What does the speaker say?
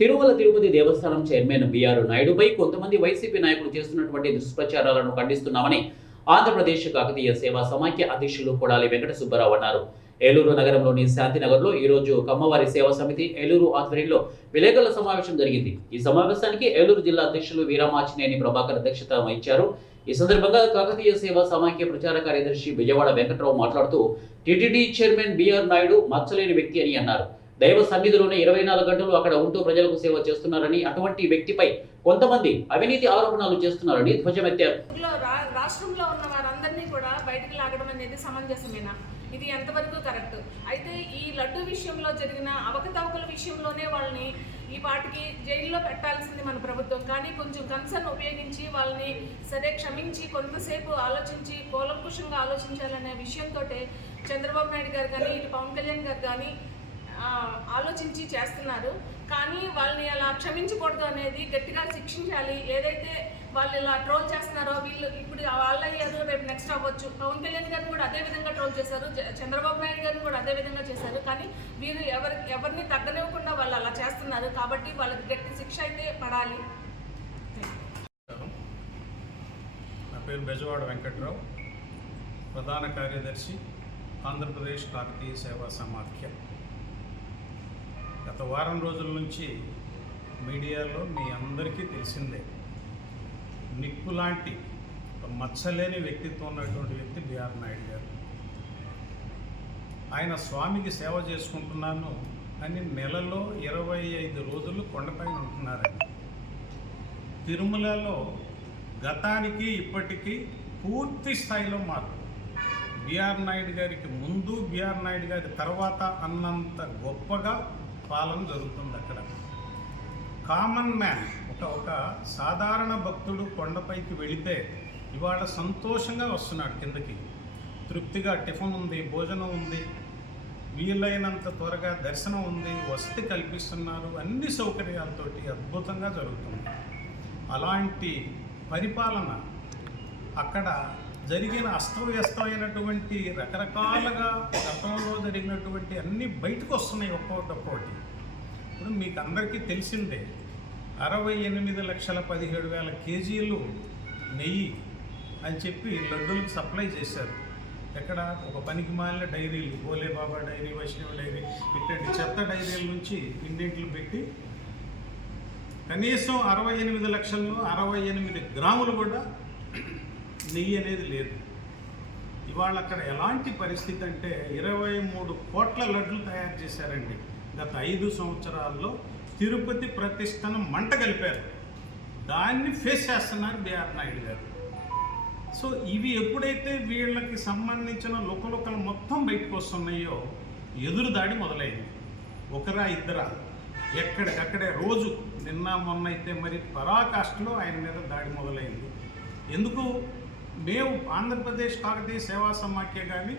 తిరుమల తిరుపతి దేవస్థానం chairman BR నాయుడుపై కొంతమంది YCP నాయకులు చేస్తున్నటువంటి దుష్ప్రచారాలను ఖండిస్తున్నామని ఆంధ్రప్రదేశ్ కాకతీయ సేవా సమాఖ్య అధ్యక్షులు కొడాలి వెంకట సుబ్బారావు అన్నారు. ఏలూరు నగరంలోని శాంతినగర్లో ఈరోజు కమ్మవారి సేవా సమితి ఏలూరు ఆధ్వర్యంలో విలేకరుల సమావేశం జరిగింది. ఈ సమావేశానికి ఏలూరు జిల్లా అధ్యక్షులు వీరామాచినేని ప్రభాకర్ అధ్యక్షత వహించారు. ఈ సందర్భంగా కాకతీయ సేవా సమాఖ్య ప్రచార కార్యదర్శి విజయవాడ వెంకట్రావు మాట్లాడుతూ టీటీడీ చైర్మన్ బిఆర్ నాయుడు మచ్చలేని వ్యక్తి అని అన్నారు. దైవ సన్నిధిలోనే 24 గంటలు అక్కడ ఉంటూ ప్రజలకు సేవ చేస్తున్నారని, అటువంటి వ్యక్తిపై కొంతమంది అవినీతి ఆరోపణలు చేస్తున్నారని ధ్వజమెత్తారు. రాష్ట్రంలో ఉన్న వారందరినీ కూడా బయటకు లాగడం అనేది సమంజసమేనా? ఇది ఎంతవరకు కరెక్ట్? అయితే ఈ లడ్డు విషయంలో జరిగిన అవకతవకల విషయంలోనే వాళ్ళని ఈ పాటికి జైల్లో పెట్టాల్సింది మన ప్రభుత్వం. కానీ కొంచెం కన్సర్న్ ఉపయోగించి వాళ్ళని సరే క్షమించి కొంతసేపు ఆలోచించి కూలంకుషంగా ఆలోచించాలనే విషయంతో చంద్రబాబు నాయుడు గారు కానీ ఇటు పవన్ కళ్యాణ్ గారు కానీ ఆలోచించి చేస్తున్నారు. కానీ వాళ్ళని అలా క్షమించకూడదు అనేది గట్టిగా శిక్షించాలి. ఏదైతే వాళ్ళు ఇలా ట్రోల్ చేస్తున్నారో వీళ్ళు ఇప్పుడు వాళ్ళు అయ్యారు, రేపు నెక్స్ట్ అవ్వచ్చు. పవన్ కళ్యాణ్ గారిని కూడా అదే విధంగా ట్రోల్ చేశారు, చంద్రబాబు నాయుడు గారిని కూడా అదే విధంగా చేశారు. కానీ వీరు ఎవరిని తగ్గనివ్వకుండా వాళ్ళు అలా చేస్తున్నారు. కాబట్టి వాళ్ళకి గట్టి శిక్ష అయితే పడాలి. నా పేరు బెజవాడ వెంకట్రావు, ప్రధాన కార్యదర్శి ఆంధ్రప్రదేశ్ కాకతీయ సేవా సమాఖ్య. గత వారం రోజుల నుంచి మీడియాలో మీ అందరికీ తెలిసిందే, నిప్పు లాంటి మచ్చలేని వ్యక్తిత్వం ఉన్నటువంటి వ్యక్తి బిఆర్ నాయుడు గారు. ఆయన స్వామికి సేవ చేసుకుంటున్నాను అని నెలలో 25 రోజులు కొండపైన ఉంటున్నారండి. తిరుమలలో గతానికి ఇప్పటికీ పూర్తి స్థాయిలో మార్పు. బిఆర్ నాయుడు గారికి ముందు, బిఆర్ నాయుడు గారి తర్వాత అన్నంత గొప్పగా పాలన జరుగుతుంది అక్కడ. కామన్ మ్యాన్, ఒక సాధారణ భక్తుడు కొండపైకి వెళితే ఇవాళ సంతోషంగా వస్తున్నాడు కిందకి. తృప్తిగా టిఫిన్ ఉంది, భోజనం ఉంది, వీలైనంత త్వరగా దర్శనం ఉంది, వసతి కల్పిస్తున్నారు, అన్ని సౌకర్యాలతోటి అద్భుతంగా జరుగుతుంది. అలాంటి పరిపాలన అక్కడ జరిగిన అస్తవ్యస్తమైనటువంటి రకరకాలుగా గతంలో జరిగినటువంటి అన్నీ బయటకు వస్తున్నాయి ఒక్కొక్కటి. ఇప్పుడు మీకు అందరికీ తెలిసిందే, 68,17,000 కేజీలు నెయ్యి అని చెప్పి లడ్డూలకు సప్లై చేశారు. ఎక్కడ ఒక పనికి మాలిన డైరీలు, భోలే బాబా డైరీ, వైష్ణవ డైరీ, ఇట్లాంటి చెత్త డైరీల నుంచి ఇన్నింటిలు పెట్టి కనీసం 68 లక్షల్లో 68 గ్రాములు కూడా నెయ్యి అనేది లేదు. ఇవాళ అక్కడ ఎలాంటి పరిస్థితి అంటే 23 కోట్ల లడ్లు తయారు చేశారండి. గత 5 సంవత్సరాల్లో తిరుపతి ప్రతిష్టను మంట కలిపారు. దాన్ని ఫేస్ చేస్తున్నారు బిఆర్ నాయుడు గారు. సో ఇవి ఎప్పుడైతే వీళ్ళకి సంబంధించిన లుకలుకలు మొత్తం బయటకు వస్తున్నాయో ఎదురుదాడి మొదలైంది. ఒకరా ఇద్దరా, ఎక్కడికక్కడే రోజు నిన్న మొన్న అయితే మరి పరాకాష్ఠలో ఆయన మీద దాడి మొదలైంది. ఎందుకు? మేము ఆంధ్రప్రదేశ్ కాకతీయ సేవా సమాఖ్య కానీ